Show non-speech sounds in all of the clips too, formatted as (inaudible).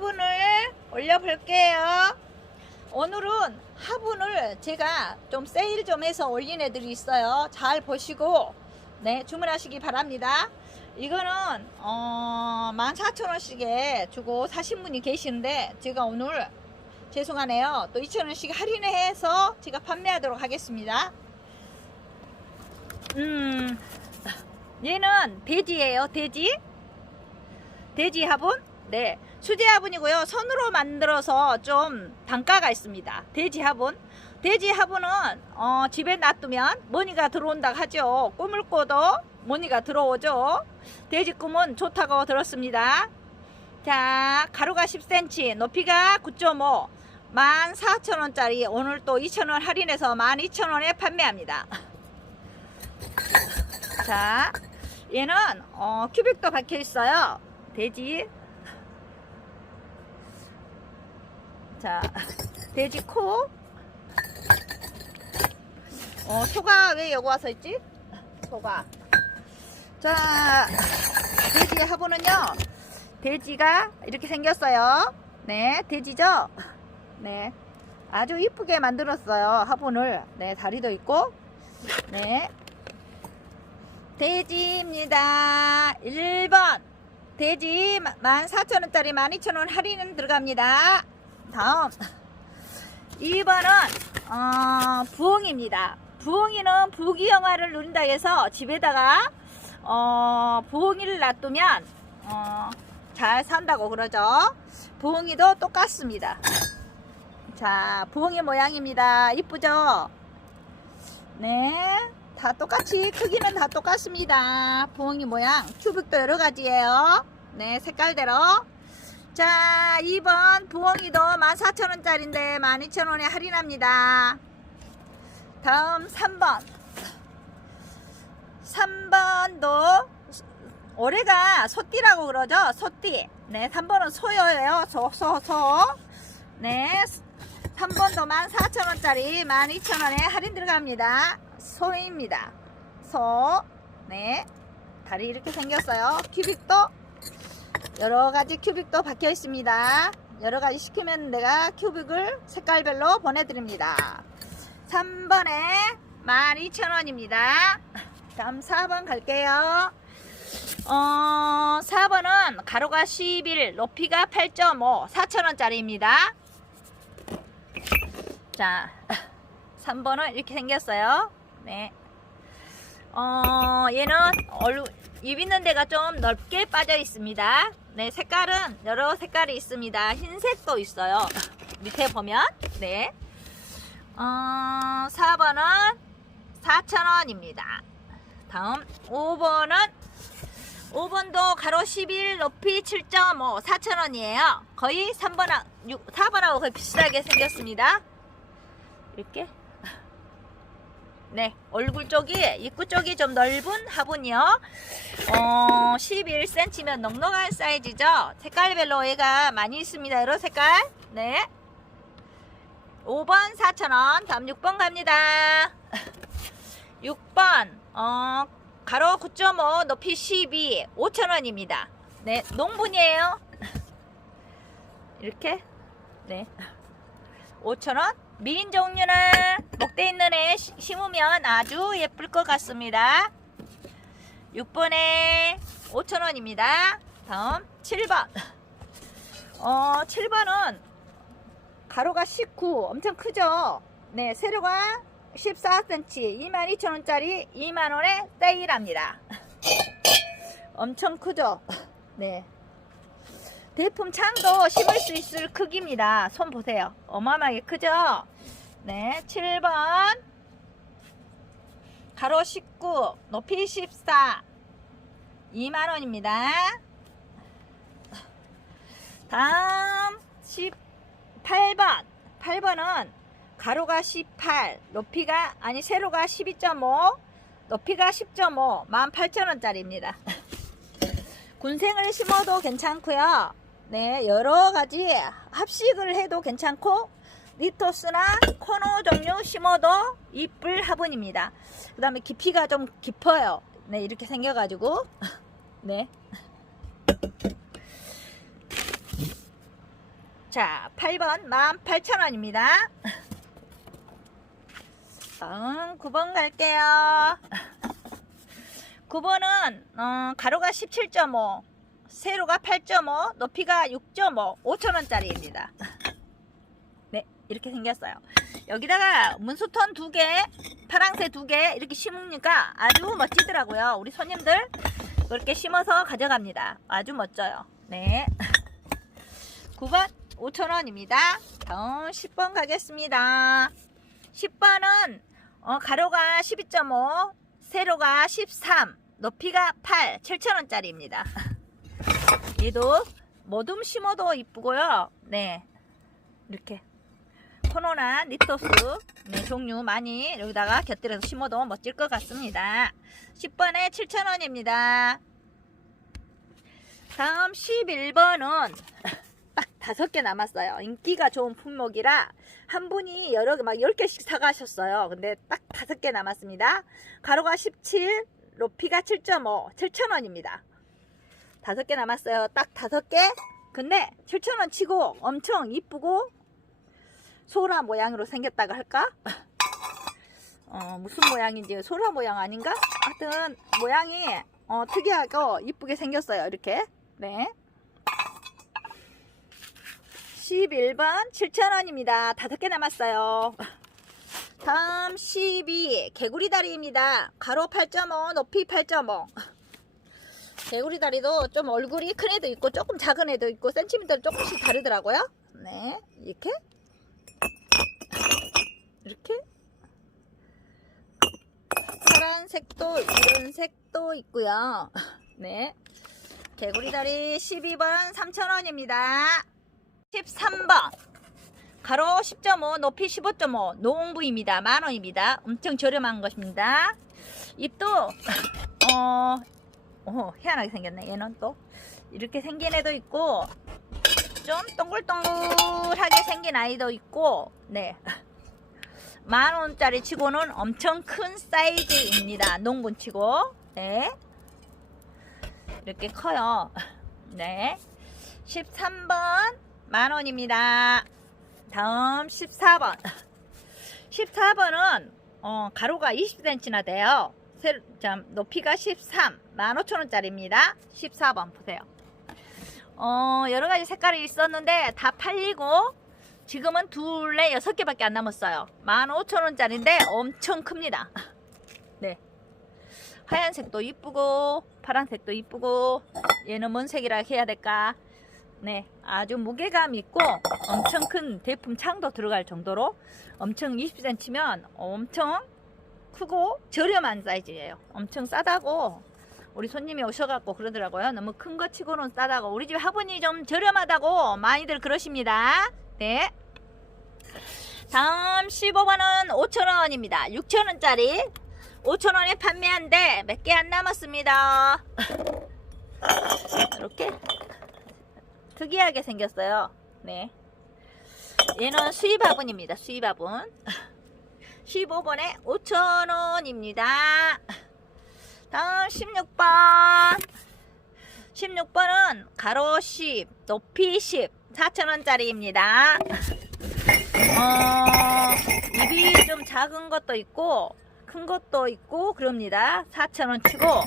화분을 올려볼게요. 오늘은 화분을 제가 좀 세일 좀 해서 올린 애들이 있어요. 잘 보시고 네 주문하시기 바랍니다. 이거는 어 14,000원씩에 주고 사신 분이 계시는데 제가 오늘 죄송하네요. 또 2,000원씩 할인해서 제가 판매하도록 하겠습니다. 음 얘는 돼지예요. 돼지. 돼지 화분? 네. 수제 화분이고요. 손으로 만들어서 좀 단가가 있습니다. 돼지 화분. 돼지 화분은 어, 집에 놔두면 머니가 들어온다고 하죠. 꿈을 꿔도 머니가 들어오죠. 돼지 꿈은 좋다고 들었습니다. 자, 가로가 10cm, 높이가 9.5, 14,000원짜리 오늘 또 2,000원 할인해서 12,000원에 판매합니다. 자, 얘는 어, 큐빅도 박혀 있어요. 돼지. 자, (laughs) 돼지 코. 어, 소가 왜 여기 와서 있지? 소가. 자, 돼지 화분은요. 돼지가 이렇게 생겼어요. 네, 돼지죠? 네. 아주 이쁘게 만들었어요. 화분을. 네, 다리도 있고. 네. 돼지입니다. 1번. 돼지 14,000원짜리 12,000원 할인은 들어갑니다. 다음. 2번은, 어, 부엉입니다. 부엉이는 부귀영화를 누린다 해서 집에다가, 어, 부엉이를 놔두면, 어, 잘 산다고 그러죠. 부엉이도 똑같습니다. 자, 부엉이 모양입니다. 이쁘죠? 네. 다 똑같이 크기는 다 똑같습니다. 부엉이 모양 큐빅도 여러 가지예요. 네 색깔대로 자 2번 부엉이도 14,000원짜리인데 12,000원에 할인합니다. 다음 3번 3번도 올해가 소띠라고 그러죠. 소띠 네 3번은 소여예요. 소소 소. 네 3번도 14,000원짜리 12,000원에 할인 들어갑니다. 소입니다. 소. 네. 다리 이렇게 생겼어요. 큐빅도 여러 가지 큐빅도 박혀 있습니다. 여러 가지 시키면 내가 큐빅을 색깔별로 보내드립니다. 3번에 12,000원입니다. 다음 4번 갈게요. 어, 4번은 가로가 11, 높이가 8.5, 4,000원짜리입니다. 자, 3번은 이렇게 생겼어요. 네. 어, 얘는 얼, 입 있는 데가 좀 넓게 빠져 있습니다. 네, 색깔은 여러 색깔이 있습니다. 흰색도 있어요. 밑에 보면, 네. 어, 4번은 4,000원입니다. 다음, 5번은 5번도 가로 11, 높이 7.5, 4,000원이에요. 거의 3번, 6, 4번하고 거의 비슷하게 생겼습니다. 이렇게. 네, 얼굴 쪽이, 입구 쪽이 좀 넓은 화분이요. 어, 11cm면 넉넉한 사이즈죠. 색깔별로 얘가 많이 있습니다. 여러 색깔. 네. 5번 4,000원. 다음 6번 갑니다. (laughs) 6번, 어, 가로 9.5, 높이 12, 5,000원입니다. 네, 농분이에요. (laughs) 이렇게. 네. 5,000원. 미인 종류는 목대 있는 애 시- 심으면 아주 예쁠 것 같습니다. 6번에 5,000원입니다. 다음 7번. 어, 7번은 가로가 19, 엄청 크죠? 네, 세로가 14cm, 22,000원짜리 2만원에 세일합니다. 엄청 크죠? 네. 대품 창도 심을 수 있을 크기입니다. 손 보세요. 어마어마하게 크죠? 네, 7번. 가로 19, 높이 14. 2만원입니다. 다음 18번. 8번은 가로가 18, 높이가, 아니, 세로가 12.5, 높이가 10.5, 18,000원짜리입니다. 군생을 심어도 괜찮고요. 네, 여러 가지 합식을 해도 괜찮고 리토스나 코노 종류 심어도 이쁠 화분입니다. 그 다음에 깊이가 좀 깊어요. 네, 이렇게 생겨가지고 (laughs) 네. 자, 8번 18,000원입니다. 다음 9번 갈게요. 9번은 어, 가로가 17.5, 세로가 8.5, 높이가 6.5, 5,000원짜리입니다. 네, 이렇게 생겼어요. 여기다가 문수턴 두 개, 파랑새 두 개 이렇게 심으니까 아주 멋지더라고요. 우리 손님들 그렇게 심어서 가져갑니다. 아주 멋져요. 네. 9번 5,000원입니다. 다음 10번 가겠습니다. 10번은 어, 가로가 12.5, 세로가 13, 높이가 8, 7,000원짜리입니다. (laughs) 얘도 뭐듬 심어도 이쁘고요. 네. 이렇게 코노나 니토스 네, 종류 많이 여기다가 곁들여서 심어도 멋질 것 같습니다. 10번에 7,000원입니다. 다음 11번은 (laughs) 딱 다섯 개 남았어요. 인기가 좋은 품목이라 한 분이 여러 개, 막 10개씩 사가셨어요. 근데 딱 다섯 개 남았습니다. 가로가 17, 높이가 7.5, 7,000원입니다. 다섯 개 남았어요. 딱 다섯 개. 근데 7,000원 치고 엄청 이쁘고 소라 모양으로 생겼다고 할까? 어, 무슨 모양인지 소라 모양 아닌가? 하여튼 모양이 어, 특이하고 이쁘게 생겼어요. 이렇게. 네. 11번 7,000원입니다. 다섯 개 남았어요. 다음 12 개구리 다리입니다. 가로 8.5 높이 8.5 개구리 다리도 좀 얼굴이 큰 애도 있고 조금 작은 애도 있고 센티미터를 조금씩 다르더라고요. 네 이렇게. 이렇게. 파란색도 이런 색도 있고요. 네. 개구리 다리 12번 3,000원입니다. 13번. 가로 10.5 높이 15.5 노홍부입니다. 만원입니다. 엄청 저렴한 것입니다. 잎도 어, 어 희한하게 생겼네. 얘는 또 이렇게 생긴 애도 있고 좀 동글동글하게 생긴 아이도 있고 네. (laughs) 만원짜리 치고는 엄청 큰 사이즈입니다. 농분 치고. 네. 이렇게 커요. (laughs) 네. 13번 만원입니다. 다음 14번. 14번은 (laughs) 어, 가로가 20cm나 돼요. 높이가 13, 15,000원짜리입니다. 14번 보세요. 어, 여러 가지 색깔이 있었는데 다 팔리고 지금은 둘레 여섯 개밖에 안 남았어요. 15,000원짜리인데 엄청 큽니다. (laughs) 네. 하얀색도 이쁘고 파란색도 이쁘고 얘는 뭔 색이라 해야 될까? 네, 아주 무게감 있고 엄청 큰 대품 창도 들어갈 정도로 엄청 20cm면 엄청 크고 저렴한 사이즈예요. 엄청 싸다고 우리 손님이 오셔갖고 그러더라고요. 너무 큰 거 치고는 싸다고 우리 집 화분이 좀 저렴하다고 많이들 그러십니다. 네. 다음 15번은 5,000원입니다. 6,000원짜리 5,000원에 판매한데 몇 개 안 남았습니다. 이렇게 특이하게 생겼어요. 네. 얘는 수입 화분입니다. 수입 화분. 15번에 5,000원입니다. 다음 16번. 16번은 가로 10, 높이 10, 4,000원짜리입니다. 어, 입이 좀 작은 것도 있고, 큰 것도 있고, 그럽니다. 4,000원 치고, 어,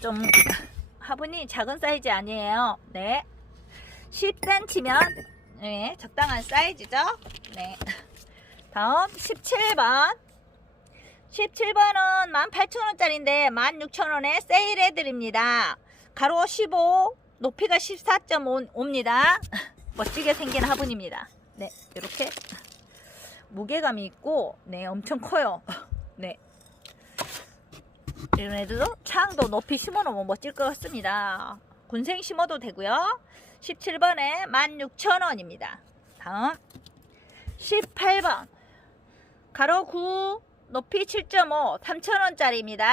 좀, 화분이 작은 사이즈 아니에요. 네. 10cm면 네, 적당한 사이즈죠. 네. 다음 17번. 17번은 18,000원짜리인데 16,000원에 세일해 드립니다. 가로 15, 높이가 14.5입니다. 멋지게 생긴 화분입니다. 네, 이렇게 무게감이 있고 네, 엄청 커요. 네. 이런 애들도 창도 높이 심어놓으면 멋질 것 같습니다. 군생 심어도 되고요. 17번에 16,000원입니다. 다음 18번 가로 9 높이 7.5 3,000원짜리입니다.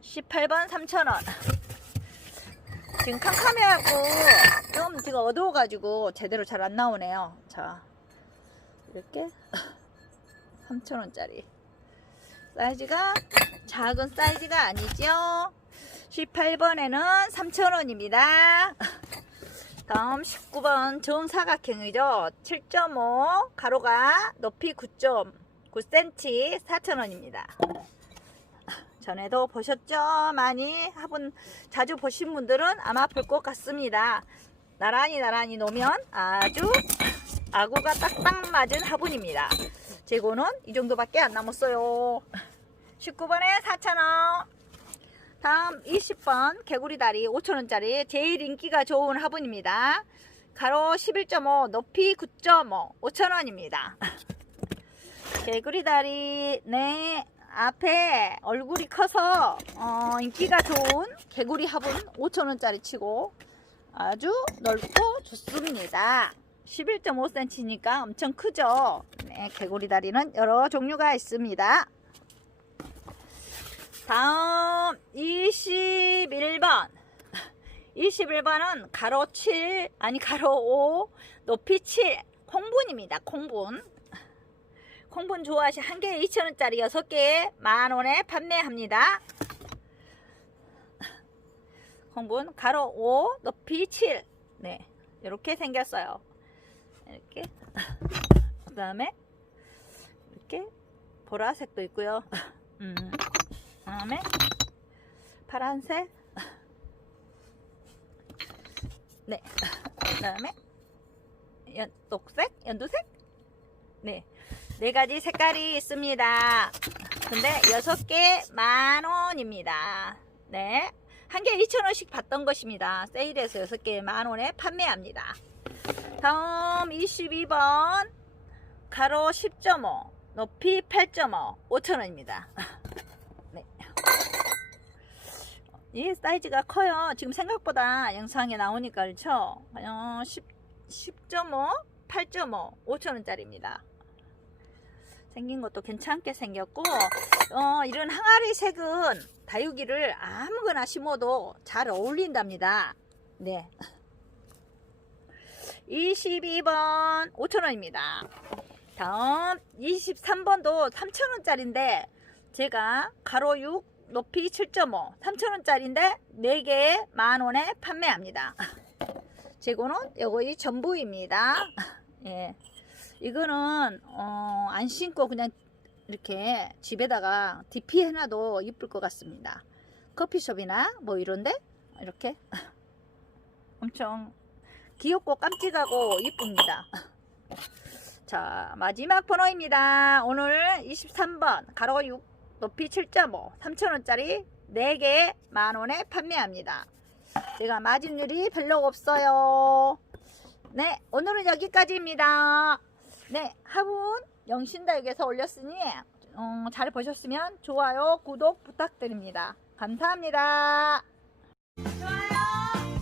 18번 3,000원 지금 캄캄해갖고 좀 지금 어두워가지고 제대로 잘 안 나오네요. 자 이렇게 (laughs) 3,000원짜리 사이즈가 작은 사이즈가 아니죠 18번에는 3,000원입니다 다음 19번 정사각형이죠. 7.5 가로가 높이 9.9cm 4,000원입니다. 전에도 보셨죠? 많이 화분 자주 보신 분들은 아마 볼 것 같습니다. 나란히 나란히 놓으면 아주 아구가 딱딱 맞은 화분입니다. 재고는 이 정도밖에 안 남았어요. 19번에 4,000원. 다음 20번 개구리 다리 5,000원짜리 제일 인기가 좋은 화분입니다. 가로 11.5 높이 9.5 5,000원입니다. 개구리 다리 네 앞에 얼굴이 커서 어, 인기가 좋은 개구리 화분 5,000원짜리 치고 아주 넓고 좋습니다. 11.5cm니까 엄청 크죠. 네, 개구리 다리는 여러 종류가 있습니다. 다음 21번 21번은 (laughs) 가로 7 아니 가로 5 높이 7 콩분입니다 콩분 콩분 좋아하시 한 개에 2,000원짜리 6개 만원에 판매합니다. 콩분 가로 5 높이 7 네, 이렇게 생겼어요. 이렇게. 그 다음에 이렇게 보라색도 있고요. 음. 다음에 파란색. 네 그 다음에 연, 녹색 연두색? 네 네 가지 색깔이 있습니다. 근데 여섯 개 만 원입니다. 네 한 개 2,000원씩 받던 것입니다. 세일해서 여섯 개 만 원에 판매합니다. 다음 22번 가로 10.5 높이 8.5 5,000원입니다. (laughs) 이 사이즈가 커요. 지금 생각보다 영상에 나오니까 그렇죠? 어, 10, 10.5, 8.5, 5천원짜리입니다. 생긴 것도 괜찮게 생겼고 어, 이런 항아리 색은 다육이를 아무거나 심어도 잘 어울린답니다. 네. 22번 5천원입니다. 다음 23번도 3천원짜리인데 제가 가로 6 높이 7.5 3,000원짜리인데 4개에 만원에 판매합니다 (laughs) 재고는 요거 이 전부입니다 (laughs) 예. 이거는 어, 안 신고 그냥 이렇게 집에다가 DP 해놔도 이쁠 것 같습니다. 커피숍이나 뭐 이런데? 이렇게? (laughs) 엄청 귀엽고 깜찍하고 이쁩니다. (laughs) 자 마지막 번호입니다. 오늘 23번. 가로 6 높이 7.5 3,000원짜리 4개 만원에 판매합니다. 제가 마진율이 별로 없어요. 네 오늘은 여기까지입니다 네, 화분 영신다육에서 올렸으니 어, 잘 보셨으면 좋아요, 구독 부탁드립니다. 감사합니다. 좋아요,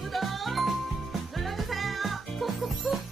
구독 눌러주세요. 콕콕콕.